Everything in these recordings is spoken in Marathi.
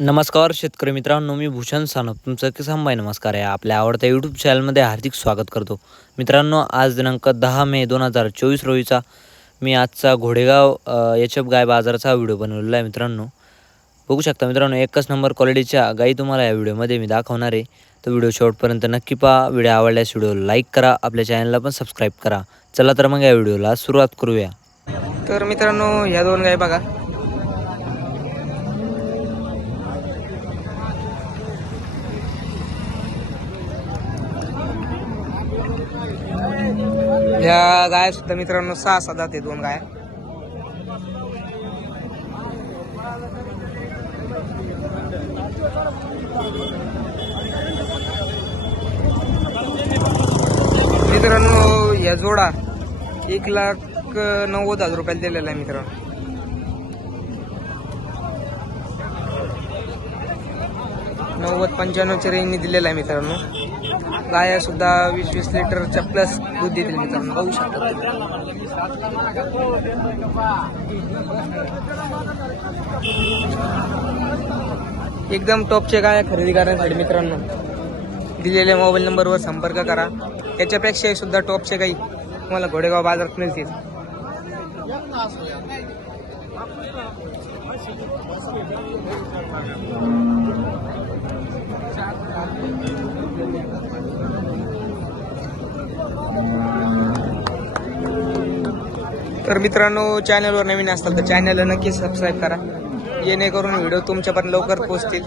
नमस्कार शेतकरी मित्रांनो मी भूषण सानप. तुमचं किसान भाई नमस्कार आहे. आपल्या आवडत्या यूट्यूब चॅनलमध्ये हार्दिक स्वागत करतो. मित्रांनो आज दिनांक दहा मे दोन हजार चोवीस रोजीचा मी आजचा घोडेगाव एच एफ गाय बाजाराचा व्हिडिओ बनवलेला आहे मित्रांनो. बघू शकता मित्रांनो एकच नंबर क्वालिटीच्या गायी तुम्हाला या व्हिडिओमध्ये मी दाखवणार आहे. तर व्हिडिओ शेवटपर्यंत नक्की पहा. व्हिडिओ आवडल्यास व्हिडिओ लाईक करा. आपल्या चॅनलला पण सबस्क्राईब करा. चला तर मग या व्हिडिओला सुरुवात करूया. तर मित्रांनो ह्या दोन गाय बघा. ह्या गाय सुद्धा मित्रांनो सहा सात ते दोन गाय. मित्रांनो या जोडा एक लाख नव्वद हजार रुपयाला दिलेला आहे मित्रांनो. नव्वद पंच्याण्णवच्या रेंजने दिलेला आहे मित्रांनो. गाया सुद्धा वीस वीस लिटरच्या प्लस दूध देतील मित्रांनो. बघू शकता एकदम टॉपचे गाया खरेदी करण्यासाठी मित्रांनो दिलेल्या मोबाईल नंबरवर संपर्क करा. याच्यापेक्षा सुद्धा टॉपचे काही तुम्हाला घोडेगाव बाजारात मिळतील. तर मित्रांनो चॅनलवर नवीन असाल तर चॅनलला नक्की सबस्क्राईब करा. जेणेकरून व्हिडिओ तुमच्यापर्यंत लवकर पोहोचतील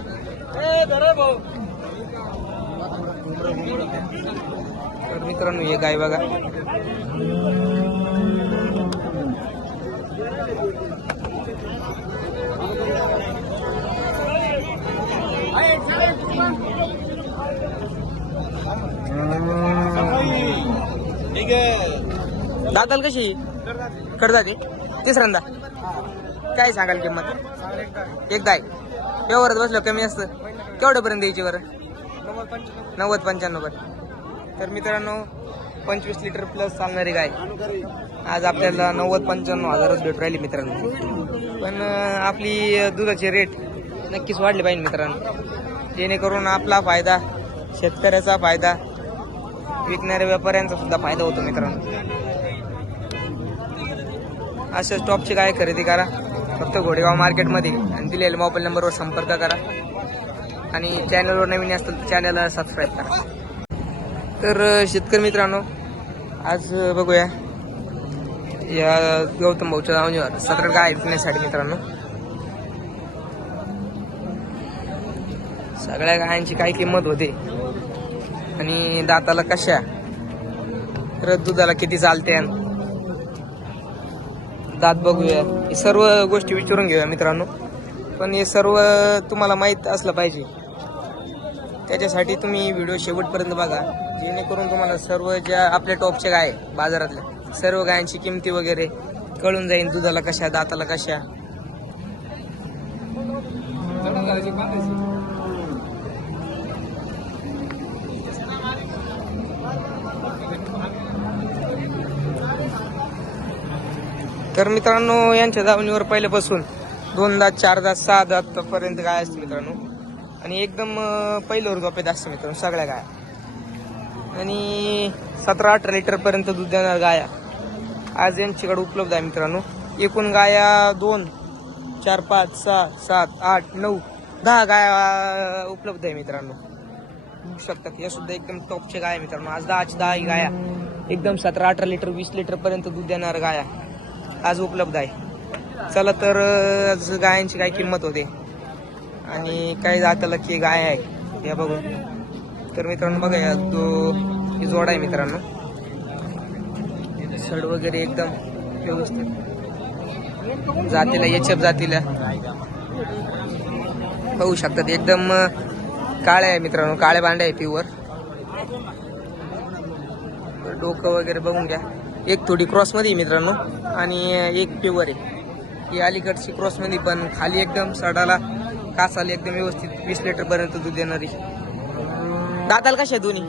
तर मित्रांनो हे गाय बघा. दाताल कशी? कडदाते तिसऱ्यांदा. काय सांगाल किंमत? एक गाय. व्यवहारात बसलो कमी असतं. केवढ्यापर्यंत द्यायची बरं? नव्वद पंच्याण्णव बरं. तर मित्रांनो पंचवीस लिटर प्लस चालणारी गाय. आज आपल्याला नव्वद पंच्याण्णव हजारच भेटू राहिली मित्रांनो. पण आपली दुधाचे रेट नक्कीच वाढले पाहिजे मित्रांनो. जेणेकरून आपला फायदा शेतकऱ्याचा फायदा विकणाऱ्या व्यापाऱ्यांचा सुद्धा फायदा होतो मित्रांनो. असं टॉपची काय खरेदी करा फक्त घोडेगाव मार्केटमध्ये आणि दिलेल्या मोबाईल नंबरवर संपर्क करा. आणि चॅनलवर नवीन असतील तर चॅनलला सबस्क्राईब करा. तर शेतकरी मित्रांनो आज बघूया. या गौतम भाऊच्या नावावर सतरा गाय विकण्यासाठी मित्रांनो. सगळ्या गायांची काय किंमत होते? आणि दाताला कशा? तर दुधाला किती चालते? दात बघूया. हे सर्व गोष्टी विचारून घेऊया मित्रांनो. पण हे सर्व तुम्हाला माहीत असलं पाहिजे. त्याच्यासाठी तुम्ही व्हिडिओ शेवटपर्यंत बघा. जेणेकरून तुम्हाला सर्व ज्या आपल्या टॉपच्या गाय बाजारातल्या सर्व गायांची किमती वगैरे कळून जाईल दुधाला कशा दाताला कशा. तर मित्रांनो यांच्या दावणीवर पहिल्यापासून दोन दात चार दात सहा दात पर्यंत गाय असते मित्रांनो. आणि एकदम पहिल्यावर झोपेत असते मित्रांनो सगळ्या गाया. आणि सतरा अठरा लिटर पर्यंत दूध देणार गाया. आज यांच्याकडे उपलब्ध आहे मित्रांनो. एकूण गाया दोन चार पाच सहा सात आठ नऊ दहा गाया उपलब्ध आहे मित्रांनो. बघू शकतात या सुद्धा एकदम टॉपच्या गाय मित्रांनो. आज दहाची दहा ही गाया. एकदम सतरा अठरा लिटर वीस लिटर पर्यंत दूध देणार गाया आज उपलब्ध आहे. चला तर आज गायांची काय किंमत होते? आणि काय जाताला की गाय आहे? या बघून तर मित्रांनो बघा या तो जोड आहे मित्रांनो. सड वगैरे एकदम व्यवस्थित. जातीला एचएफ जातीला. पाहू शकतात. एकदम काळ्या काळे आहे मित्रांनो. काळे बांडे आहे प्युअर डोकं वगैरे बघून घ्या. एक थोडी क्रॉसमध्ये आहे मित्रांनो. आणि एक प्युअर आहे. ही अलीकडची क्रॉसमध्ये पण खाली एकदम सडाला कासाला एकदम व्यवस्थित वीस लिटर पर्यंत दूध देणारी. दाताल कशा दोन्ही?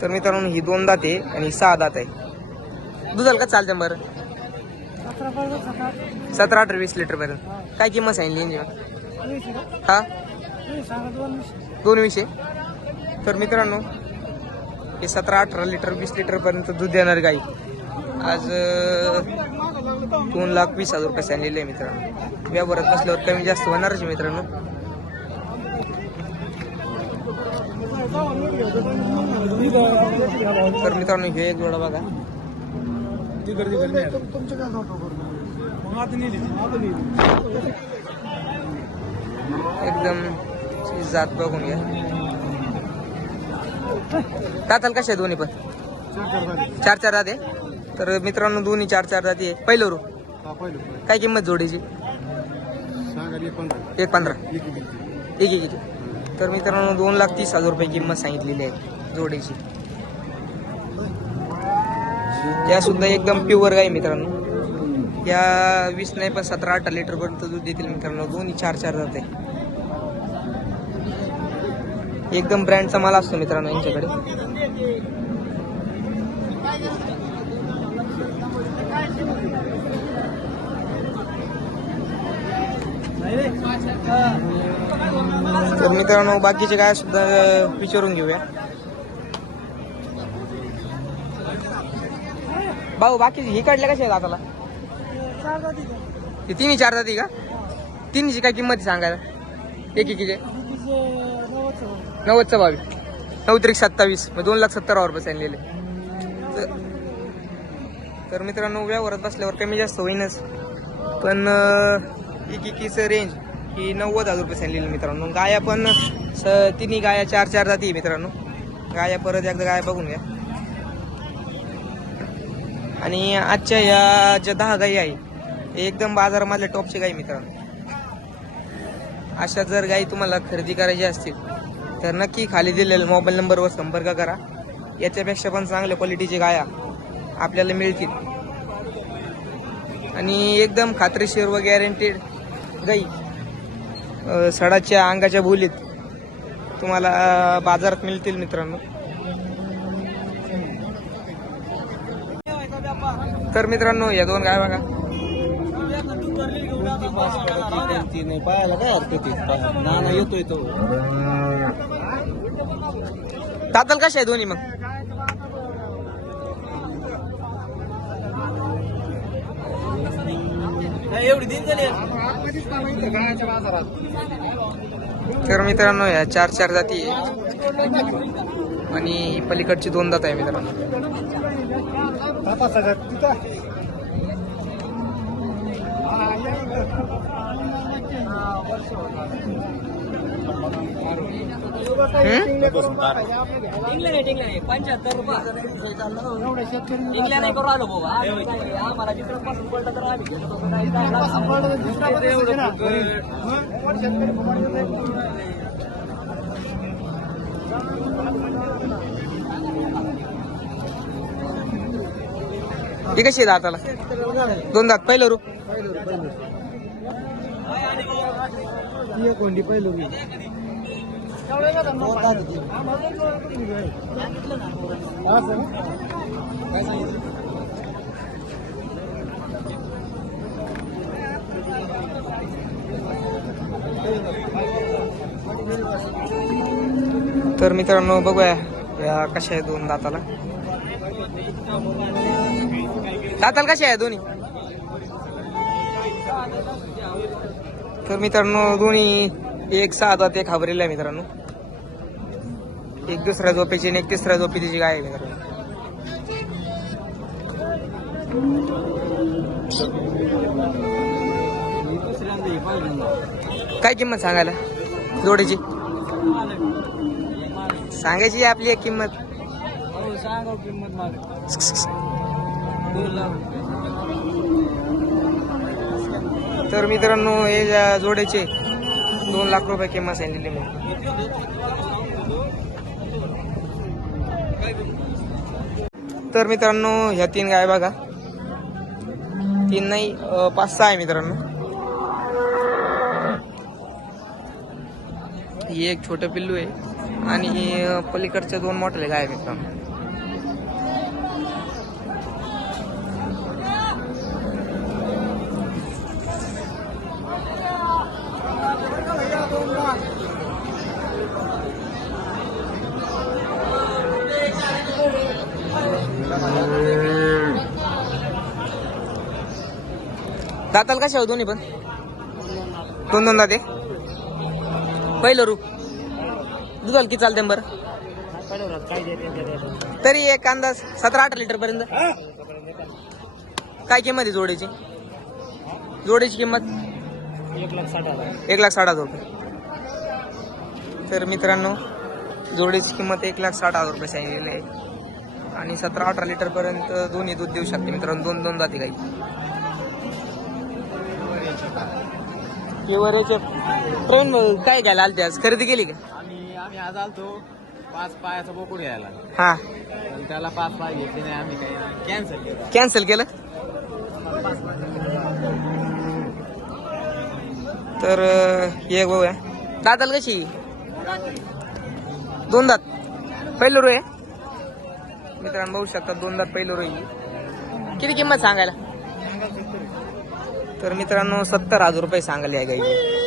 तर मित्रांनो ही दोन दात आहे आणि सहा दात आहे दुधाला का? चालते बरं. सतरा अठरा वीस लिटर पर्यंत. काय किंमत सांगितली यांची? हा? दोन विषय तर मित्रांनो हे सतरा अठरा लिटर वीस लिटर पर्यंत दूध देणार गाई. आज दोन लाख वीस हजार रुपये सांगलेले आहे मित्रांनो. व्यवहारात बसल्यावर कमी जास्त होणारच मित्रांनो. तर मित्रांनो हे एक जोडा बघा. एकदम जात बघून घ्या. दाताल कशा आहे दोन्ही पण? चार चार दाते तर मित्रांनो दोन्ही चार चार आहे. पहिलं रू. काय किंमत जोडीची? एक पंधरा. एक एक एक. तर मित्रांनो दोन लाख तीस हजार रुपये किंमत सांगितलेली आहे जोडीची. या सुद्धा एकदम प्युअर गाय मित्रांनो. या वीस नाही पण सतरा अठरा लिटर पर्यंत दूध देतील मित्रांनो. दोन्ही चार चार जाते. एकदम ब्रँडचा माल असतो मित्रांनो यांच्याकडे. तर मित्रांनो बाकीचे काय सुद्धा विचारून घेऊया. भाऊ बाकीचे हे काढले कसे दाताला ते तिन्ही चार जाती का? तिन्हीची काय किंमत सांगायला? एक एकीचे नव्वदचा बावीस नऊ त्रिक सत्तावीस. मग दोन लाख सत्तर हजार रुपये तर- तर मित्रांनो व्यवहारात बसल्यावर कमी जास्त होईनच. पण एक एकीचं रेंज ही नव्वद हजार रुपये सांगलेली मित्रांनो. गाया पण स तिन्ही गाया चार चार जाती आहे मित्रांनो. गाया परत एकदा गाया बघून घ्या. आणि आजच्या या ज्या दहा गाई आहे एकदम बाजारामधल्या टॉपची गाई मित्रांनो. अशा जर गाई तुम्हाला खरेदी करायची असतील तर नक्की खाली दिलेल्या मोबाईल नंबरवर संपर्क करा. याच्यापेक्षा पण चांगल्या क्वालिटीची गाया आपल्याला मिळतील. आणि एकदम खात्रीशीर व गॅरंटेड गाई सडाच्या अंगाच्या बोलीत तुम्हाला बाजारात मिळतील मित्रांनो. तर मित्रांनो या दोन गाय बघा. तातल आहे तो कशा आहे दोन्ही मग? एवढी दिन झाली तर मित्रांनो या चार चार जाती आणि पलीकडची दोन जात आहे मित्रांनो. पंच्याहत्तर रुपये नाही करू आलो बाबा आम्हाला जिकडे पडलं तर आम्ही कशी आहे दाताला दोन दात पहिलं रू कोंडी पहिलो मी तर मित्रांनो बघूया या कशा आहे दोन दाताला. दाताला कशा आहे दोन्ही? तर मित्रांनो दोन्ही एक सहा ते एक आहे मित्रांनो. एक दुसऱ्या झोपेची आणि एक तिसऱ्या झोपेची गाय आहे मित्रांनो. काय किंमत सांगायला? जोडीची? सांगायची आहे आपली एक किंमत. सांगा किंमत तर मित्रांनो हे जोड्याचे दोन लाख रुपये किंमत सांगितलेली मी. तर मित्रांनो ह्या तीन गाय बघा. तीन नाही पाच सहा आहे मित्रांनो. ही एक छोटं पिल्लू आहे आणि पलीकडच्या दोन मोठ्या गाय आहे मित्रांनो. दाताल कशा हो दोन्ही पण? दोन दोन दाते. पहिलं रू. दुधाल की चालते बरं? तरी एक अंदाज सतरा अठरा लिटर पर्यंत. काय किंमत आहे जोडीची? जोडीची किंमत? एक लाख साठ हजार. रुपये तर मित्रांनो जोडीची किंमत एक लाख साठ हजार रुपये सांगितलेली आहे. आणि सतरा अठरा लिटर पर्यंत दोन्ही दूध देऊ शकते मित्रांनो दोन दोन जाते काही. केवरेचे ट्रेन काय घ्यायला आलते आज? खरेदी केली का? आम्ही आम्ही आज आलतो पाच पायाचा बोकुड घ्यायला. हा. पण त्याला पाच पाय घेतले नाही आम्ही काही कॅन्सल केलं. कॅन्सल केलं? तर हे बघूया. दाताल कशी दोन दात. पहिलं रो आहे मित्रांनो बघू शकता दोन दात पहिलं रो आहे किती किंमत सांगायला? तर मित्रांनो सत्तर हजार रुपये सांगले आहे गाई